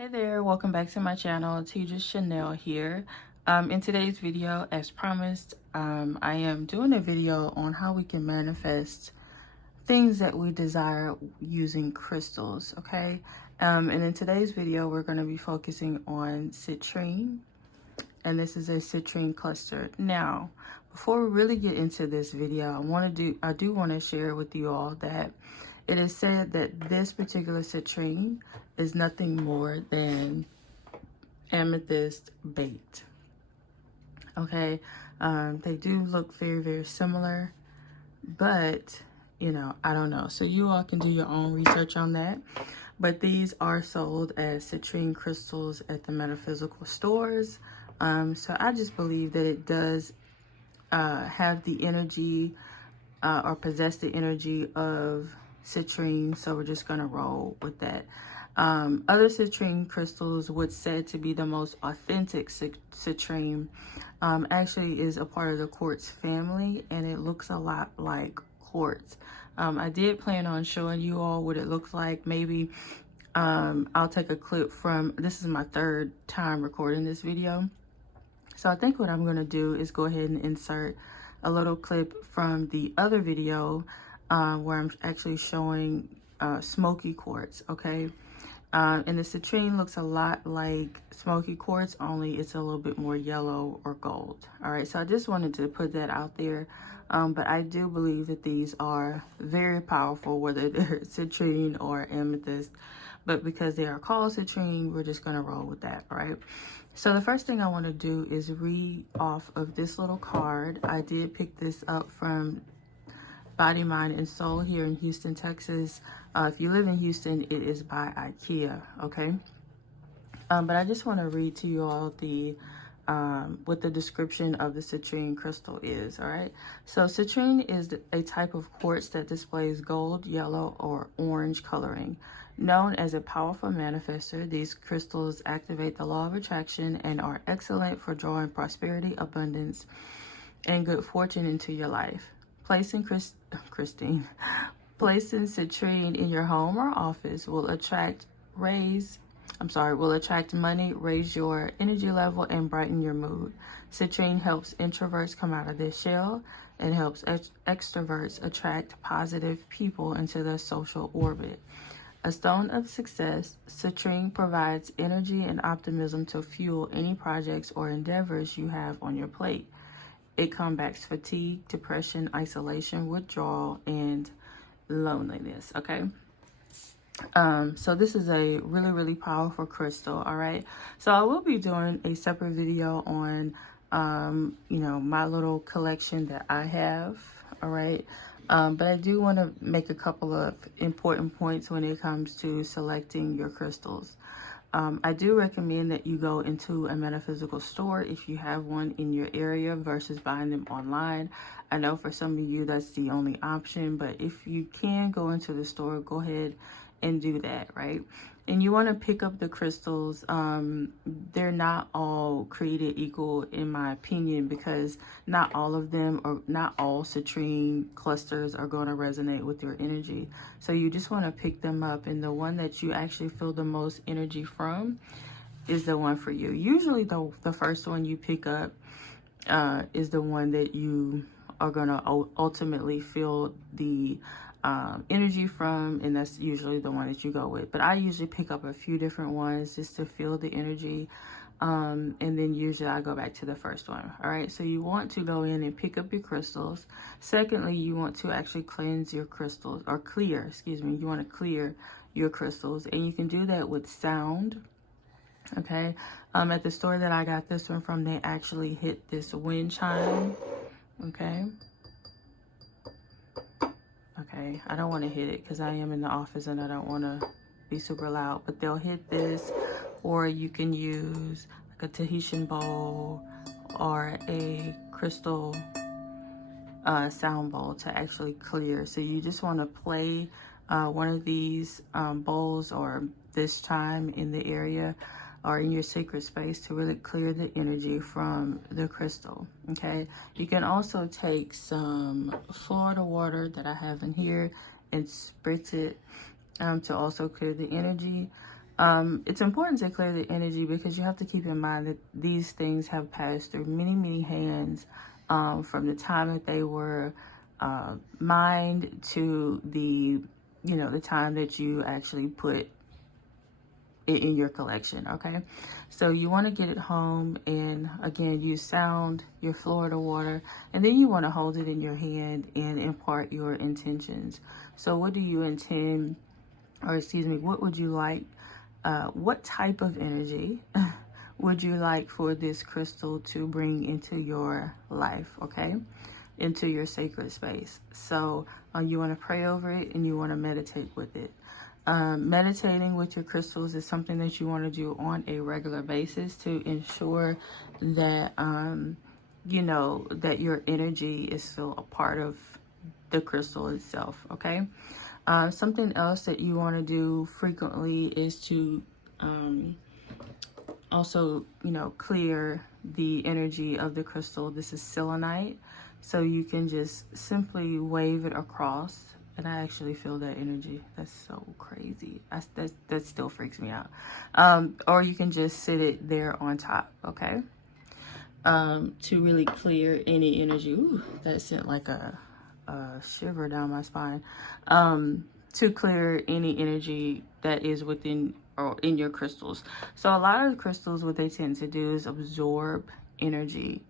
Hey there, welcome back to my channel. T.CHANEL here. In today's video, as promised, I am doing a video on how we can manifest things that we desire using crystals, okay? And in today's video, we're going to be focusing on citrine, and this is a citrine cluster. Now, before we really get into this video, I do want to share with you all that it is said that this particular citrine is nothing more than amethyst bait. Okay, they do look very, very similar, but you know, I don't know. So you all can do your own research on that. But these are sold as citrine crystals at the metaphysical stores. So I just believe that it does have the energy or possess the energy of citrine, so we're just gonna roll with that. Other citrine crystals, what's said to be the most authentic citrine, actually is a part of the quartz family, and it looks a lot like quartz. I did plan on showing you all what it looks like. Maybe I'll take a clip from, this is my third time recording this video, so I think what I'm gonna do is go ahead and insert a little clip from the other video where I'm actually showing smoky quartz, okay? And the citrine looks a lot like smoky quartz, only it's a little bit more yellow or gold. All right, so I just wanted to put that out there. But I do believe that these are very powerful, whether they're citrine or amethyst. But because they are called citrine, we're just gonna roll with that, all right? So the first thing I want to do is read off of this little card. I did pick this up from Body, Mind, and Soul here in Houston, Texas. If you live in Houston, it is by IKEA, okay? But I just want to read to you all the what the description of the citrine crystal is, all right? So citrine is a type of quartz that displays gold, yellow, or orange coloring. Known as a powerful manifester, these crystals activate the law of attraction and are excellent for drawing prosperity, abundance, and good fortune into your life. Placing placing citrine in your home or office will attract money, raise your energy level, and brighten your mood. Citrine helps introverts come out of their shell and helps extroverts attract positive people into their social orbit. A stone of success, citrine provides energy and optimism to fuel any projects or endeavors you have on your plate. It combats fatigue, depression, isolation, withdrawal, and loneliness, okay? So this is a really, really powerful crystal, all right? So I will be doing a separate video on, you know, my little collection that I have, all right? But I do want to make a couple of important points when it comes to selecting your crystals. I do recommend that you go into a metaphysical store if you have one in your area versus buying them online. I know for some of you that's the only option, but if you can go into the store, go ahead and do that, right? And you want to pick up the crystals. They're not all created equal, in my opinion, because not all of them, or not all citrine clusters, are going to resonate with your energy. So you just want to pick them up, and the one that you actually feel the most energy from is the one for you. Usually the first one you pick up is the one that you are going to ultimately feel the energy from, and that's usually the one that you go with. But I usually pick up a few different ones just to feel the energy, and then usually I go back to the first one. All right, so you want to go in and pick up your crystals. Secondly, you want to actually cleanse your crystals, or clear, excuse me, you want to clear your crystals, and you can do that with sound. Okay, at the store that I got this one from, they actually hit this wind chime. Okay, I don't want to hit it because I am in the office and I don't want to be super loud, but they'll hit this, or you can use like a Tahitian bowl or a crystal sound bowl to actually clear. So you just want to play one of these bowls or this chime in the area or in your sacred space to really clear the energy from the crystal, okay? You can also take some Florida water that I have in here and spritz it to also clear the energy. It's important to clear the energy because you have to keep in mind that these things have passed through many, many hands, from the time that they were mined to the, the time that you actually put it in your collection. Okay, so you want to get it home, and again, use sound, your Florida water, and then you want to hold it in your hand and impart your intentions. So what do you intend, or excuse me, what would you like, what type of energy would you like for this crystal to bring into your life? Okay, into your sacred space. So you want to pray over it, and you want to meditate with it. Meditating with your crystals is something that you want to do on a regular basis to ensure that, that your energy is still a part of the crystal itself, okay? Something else that you want to do frequently is to also, clear the energy of the crystal. This is selenite, so you can just simply wave it across. And I actually feel that energy. That's so crazy. That still freaks me out. Or you can just sit it there on top, okay? To really clear any energy. Ooh, that sent like a shiver down my spine. To clear any energy that is within or in your crystals. So a lot of the crystals, what they tend to do is absorb energy,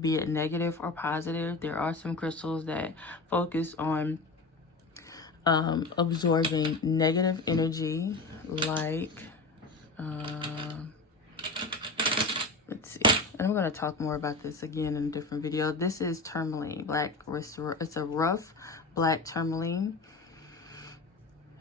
be it negative or positive. There are some crystals that focus on absorbing negative energy, like let's see, and I'm going to talk more about this again in a different video. This is tourmaline, it's a rough black tourmaline,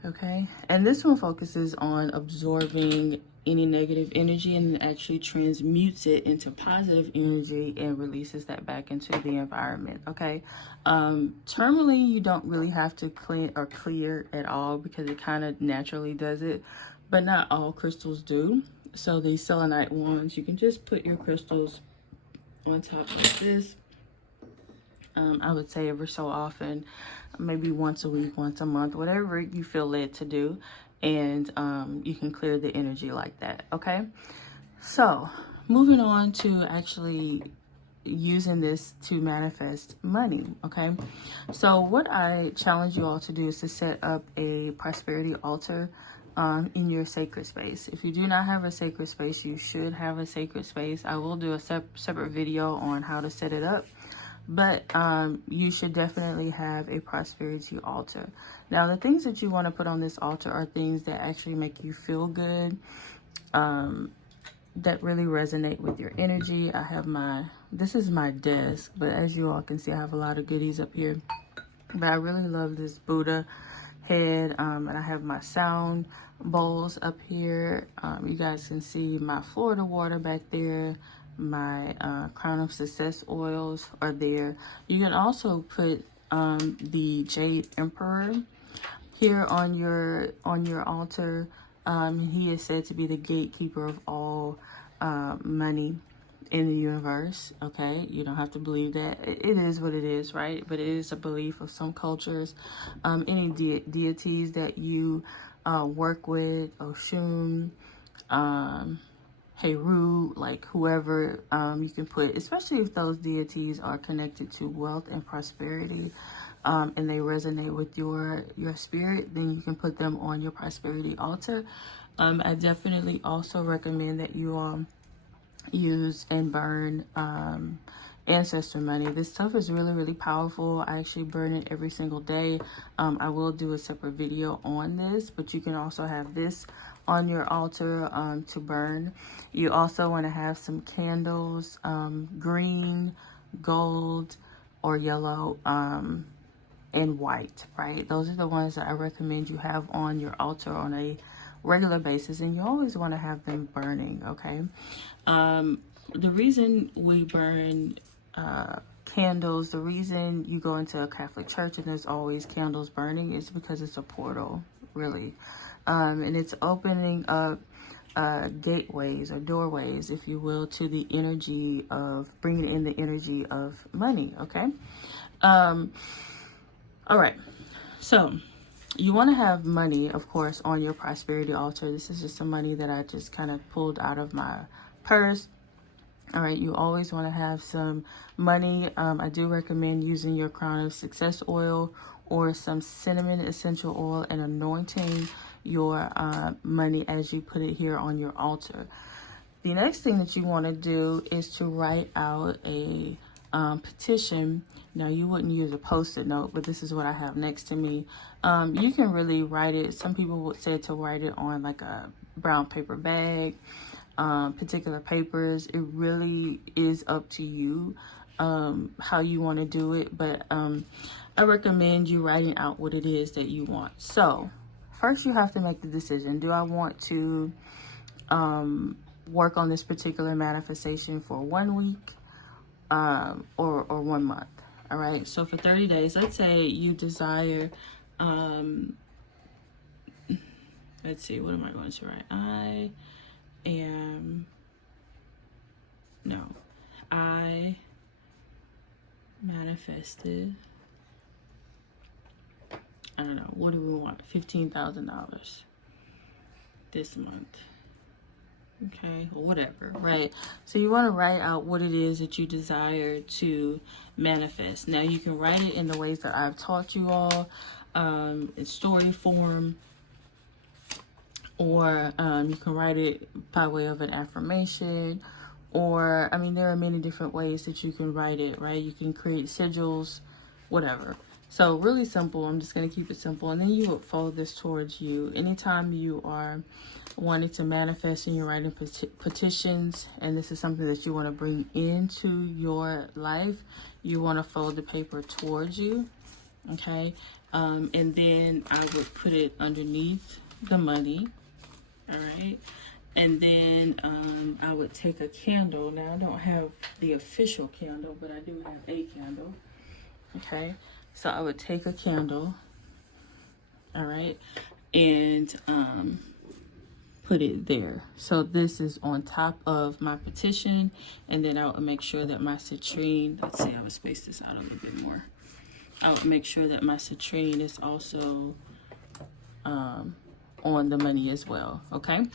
okay? And this one focuses on absorbing any negative energy and actually transmutes it into positive energy and releases that back into the environment, okay? Tourmaline, you don't really have to clean or clear at all because it kind of naturally does it, but not all crystals do. So these selenite ones, you can just put your crystals on top like this. I would say every so often, maybe once a week, once a month, whatever you feel led to do. And you can clear the energy like that, okay? So moving on to actually using this to manifest money, okay? So what I challenge you all to do is to set up a prosperity altar in your sacred space. If you do not have a sacred space, you should have a sacred space. I will do a separate video on how to set it up. But you should definitely have a prosperity altar. Now, the things that you want to put on this altar are things that actually make you feel good, that really resonate with your energy. I have this is my desk, but as you all can see, I have a lot of goodies up here. But I really love this Buddha head, and I have my sound bowls up here. You guys can see my Florida water back there. My Crown of Success oils are there. You can also put the Jade Emperor here on your altar. He is said to be the gatekeeper of all money in the universe, okay? You don't have to believe that. It is what it is, right? But it is a belief of some cultures. Any deities that you work with, Oshun, Heru, like whoever, you can put, especially if those deities are connected to wealth and prosperity, and they resonate with your spirit, then you can put them on your prosperity altar. I definitely also recommend that you use and burn ancestor money. This stuff is really, really powerful. I actually burn it every single day. I will do a separate video on this, but you can also have this on your altar to burn. You also want to have some candles, green, gold, or yellow, and white, right? Those are the ones that I recommend you have on your altar on a regular basis, and you always want to have them burning, okay? The reason we burn candles, the reason you go into a Catholic church and there's always candles burning is because it's a portal, really. And it's opening up gateways or doorways, if you will, to the energy of bringing in the energy of money, okay? All right, so you want to have money, of course, on your prosperity altar. This is just some money that I just kind of pulled out of my purse. All right, you always want to have some money. I do recommend using your Crown of Success oil or some cinnamon essential oil and anointing your money as you put it here on your altar. The next thing that you want to do is to write out a petition. Now, you wouldn't use a post-it note, but this is what I have next to me. You can really write it. Some people would say to write it on like a brown paper bag, particular papers. It really is up to you how you want to do it, but I recommend you writing out what it is that you want. So first you have to make the decision. Do I want to work on this particular manifestation for 1 week or 1 month? All right, so for 30 days, let's say you desire, let's see, what am I going to write? I manifested, I don't know, what do we want? $15,000 this month. Okay, or whatever, right? So you want to write out what it is that you desire to manifest. Now you can write it in the ways that I've taught you all, in story form, or you can write it by way of an affirmation, or I mean, there are many different ways that you can write it, right? You can create sigils, whatever. So really simple. I'm just going to keep it simple. And then you would fold this towards you. Anytime you are wanting to manifest and you're writing petitions, and this is something that you want to bring into your life, you want to fold the paper towards you. Okay. And then I would put it underneath the money. All right. And then I would take a candle. Now I don't have the official candle, but I do have a candle. Okay. So I would take a candle, all right, and put it there. So this is on top of my petition, and then I would make sure that my citrine, let's see, I would space this out a little bit more. I would make sure that my citrine is also on the money as well, okay?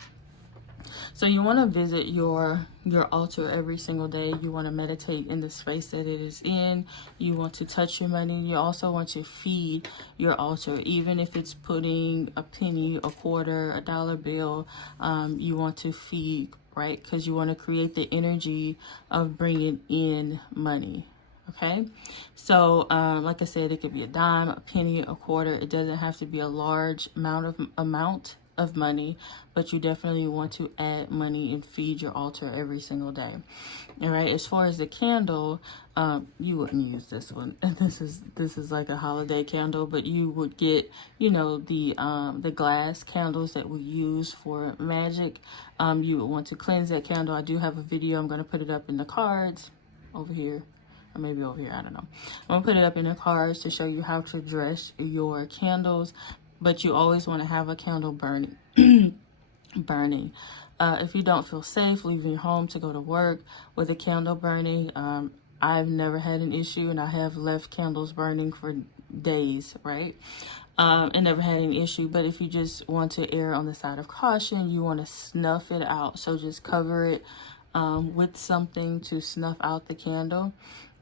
So you want to visit your altar every single day. You want to meditate in the space that it is in. You want to touch your money. You also want to feed your altar, even if it's putting a penny, a quarter, a dollar bill. You want to feed, right? Because you want to create the energy of bringing in money. Okay, so like I said, it could be a dime, a penny, a quarter. It doesn't have to be a large amount of money, but you definitely want to add money and feed your altar every single day. All right, as far as the candle, you wouldn't use this one. This is like a holiday candle, but you would get, you know, the glass candles that we use for magic. You would want to cleanse that candle. I do have a video. I'm going to put it up in the cards over here. Or maybe over here, I don't know. I'm gonna put it up in the cards to show you how to dress your candles, but you always want to have a candle burning. If you don't feel safe leaving your home to go to work with a candle burning, I've never had an issue, and I have left candles burning for days, right? And never had an issue. But if you just want to err on the side of caution, you want to snuff it out. So just cover it with something to snuff out the candle,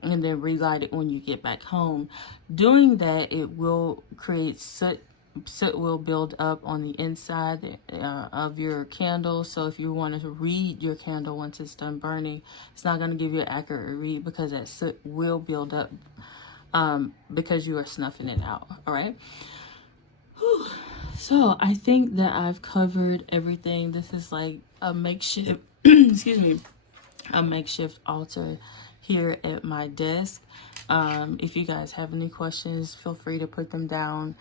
and then relight it when you get back home. Doing that, it will create soot. Soot will build up on the inside of your candle. So if you wanted to read your candle once it's done burning, it's not going to give you an accurate read, because that soot will build up because you are snuffing it out. All right. Whew. So I think that I've covered everything. This is like a makeshift, excuse me, a makeshift altar here at my desk. If you guys have any questions, feel free to put them down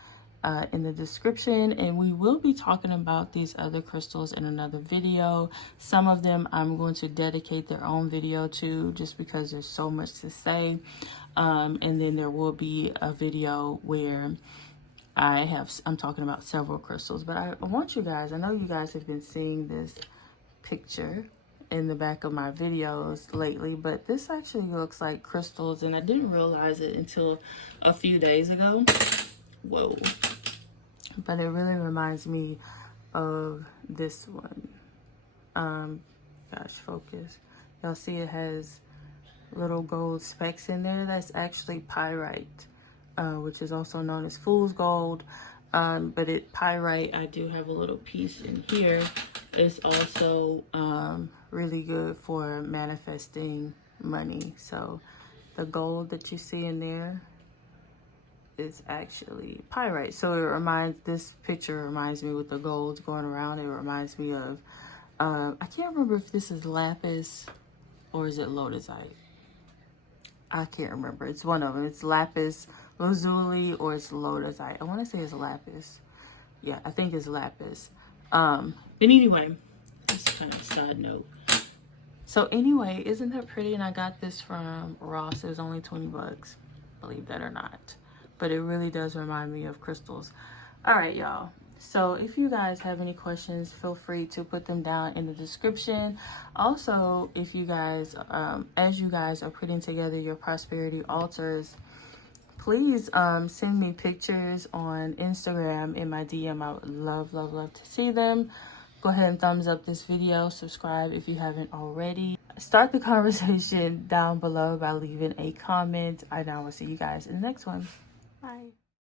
in the description, and we will be talking about these other crystals in another video. Some of them I'm going to dedicate their own video to, just because there's so much to say, and then there will be a video where I'm talking about several crystals. But I want you guys, I know you guys have been seeing this picture in the back of my videos lately, but this actually looks like crystals, and I didn't realize it until a few days ago. Whoa. but it really reminds me of this one. Gosh, focus. Y'all see it has little gold specks in there. That's actually pyrite, which is also known as fool's gold. But pyrite, I do have a little piece in here. It's also really good for manifesting money. So the gold that you see in there is actually pyrite. So this picture reminds me with the gold going around. It reminds me of, I can't remember if this is lapis or is it lotusite. I can't remember. It's one of them. It's lapis lazuli or it's lotusite. I want to say it's lapis. Yeah, I think it's lapis. But anyway, just kind of a side note. So anyway, isn't that pretty? And I got this from Ross. It was only 20 bucks, believe that or not. But it really does remind me of crystals. All right, y'all. So if you guys have any questions, feel free to put them down in the description. Also, if you guys, as you guys are putting together your prosperity altars, please send me pictures on Instagram in my DM. I would love, love, love to see them. Go ahead and thumbs up this video. Subscribe if you haven't already. Start the conversation down below by leaving a comment. I now will see you guys in the next one.